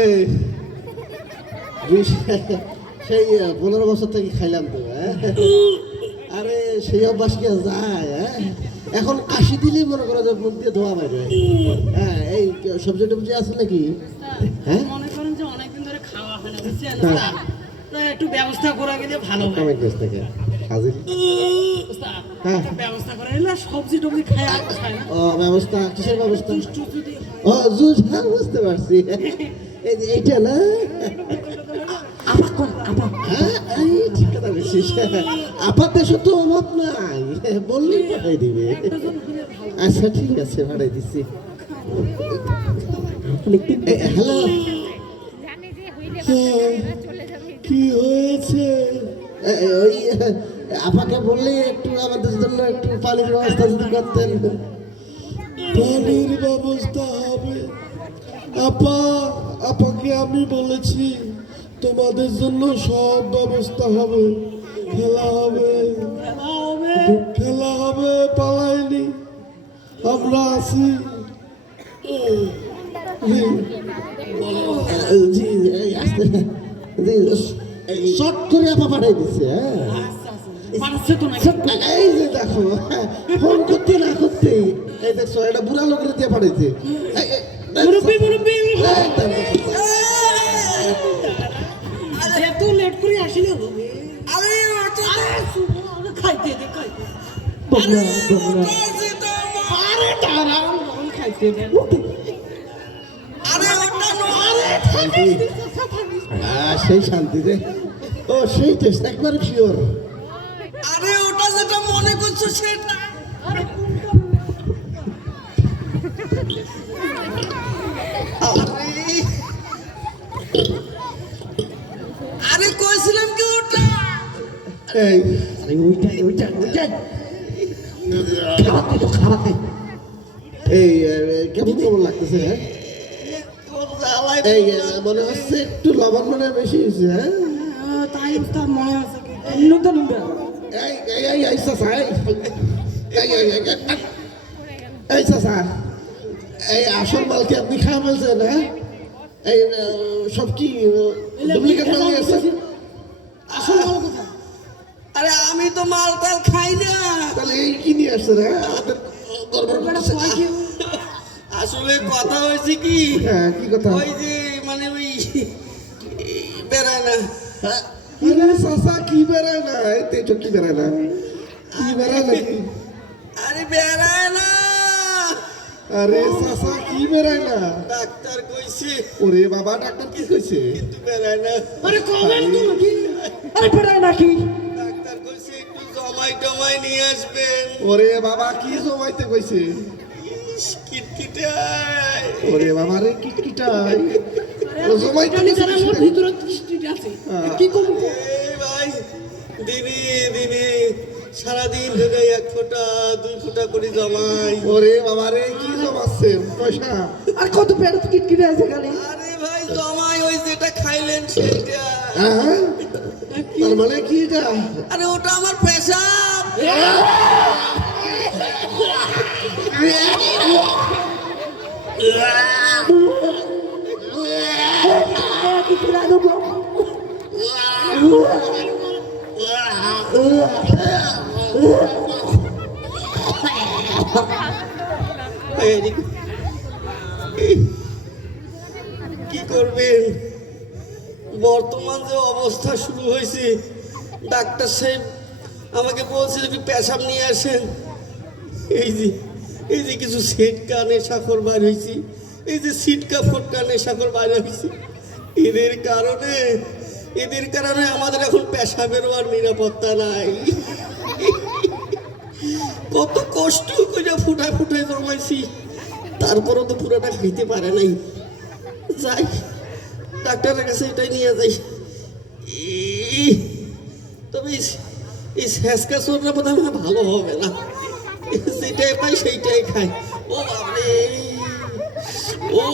এই সেই 15 বছর থেকে খাইলাম তো। আরে সেই অভ্যাস কি আর যায়? এখন কাশি দিলেই মনে করো যে মুখ দিয়ে ধোয়া বাইরে। হ্যাঁ, এই সবজি টবজি আছে নাকি? হ্যাঁ, মনে করেন যে অনেকদিন ধরে খাওয়া হয় না, বুঝছেন? তো একটু ব্যবস্থা করে গেলে ভালো হয়। অনেক বেশ থেকে হাজির। হ্যাঁ, ব্যবস্থা করে নিলে সবজি টবজি খায় আর খায় না। ও, ব্যবস্থা কিসের ব্যবস্থা? যদি ও, জুস। হ্যাঁ, বুঝতে পারছি। এই যে এইটা না, আপা কোন আপা? হ্যাঁ, এই ঠিক কথা বলছিস। আপার দেশে তো অভাব নাই, বললেই পাঠাই দিবে। আচ্ছা ঠিক আছে, পাঠাই দিচ্ছি। হ্যালো, কি হয়েছে? ওই আপাকে বললে একটু আমাদের জন্য একটু পানির ব্যবস্থা যদি করতেন। পানির ব্যবস্থা হবে? আপাকে আমি বলেছি তোমাদের জন্য সব ব্যবস্থা হবে। খেলা হবে, পালাইনি, আমরা আছি। শর্ট করে আপা পাঠাই দিচ্ছে। এই যে দেখো, ফোন করতে না করতে এই দেখছো একটা বুড়া লোকের দিয়ে পাঠাইছে। এত লেট করে আসিলে হবে? আরে খাইতে দে, খাইতে। আরে দাঁড়াও, খাইতে দে। সেই শান্তি রে। ও, সেই টেস্ট একবারে পিওর। আরে ওটা যেটা মনে করছো সেটা। আরে কইছিলাম কি ওটা? এই ওইটা খাওয়াতে এই কেমন কেমন লাগতেছে? হ্যাঁ, এই মনে হচ্ছে একটু লবণ মনে বেশি হয়েছে। হ্যাঁ, তাই তো মনে আছে। এই চাচা, এই আসল মাল কি আপনি খাওয়া বলছেন? হ্যাঁ, এই সব কি ডুপ্লিকেট মাল নিয়ে আসছেন? আসল মাল কোথায়? আরে আমি তো মাল টাল খাই না। তাহলে এই কি নিয়ে আসছেন? হ্যাঁ, আসলে কথা হয়েছে কি? হ্যাঁ, কি কথা? ওই যে মানে ওই বেড়ায় না। আরে চাচা, কি বেড়ায় না? এই তো কি বেড়ায় না? কি বেড়ায় নাকি? আরে বেড়ায় না। আরে চাচা, কি বেড়ায় না? ডাক্তার কইছে। ওরে বাবা, ডাক্তার কি কইছে? কিন্তু বেড়ায় না। আরে কমেন তো নাকি? আরে বেড়ায় নাকি? ডাক্তার কইছে একটু জমাই নিয়ে আসবেন। ওরে বাবা, কি জমাইতে কইছে? কিটকিটায়। ওরে বাবা রে, কিটকিটায় জমাইতে জানি জানা মোর ভিতরে দৃষ্টিটা আছে। কি করব? এই ভাই, দিনে সারাদিন ধরে 1 ফোঁটা 2 ফোঁটা করে জমাই। ওরে বাবা রে, কি জমাচ্ছে পয়সা? আর কত পেট কিটকিটে আছে খালি। আরে ভাই, জমাই ওই যেটা খাইলেন সেটা। হ্যাঁ, তার মানে কি এটা? আরে ওটা আমার পেশাব। কি করবেন? বর্তমান যে অবস্থা শুরু হয়েছে, ডাক্তার সাহেব আমাকে বলছে যে পেশাব নিয়ে আসেন। এই যে কিছু সিটকা নেশাখোর বার হয়েছি, এই যে সিটকা ফোটকা নেশাখোর বার হয়েছি, এদের কারণে আমাদের এখন পেশাবেরও আর নিরাপত্তা নাই। কত কষ্ট করে ফুটায় জমাইছি, তারপরও তো পুরোটা খাইতে পারে নাই। যাই, ডাক্তারের কাছে এটাই নিয়ে যাই। তবে এই শেষকা চোরটা বোধ হয় ভালো হবে না, যেটাই পাই সেইটাই খাই। ও বাবারে, ও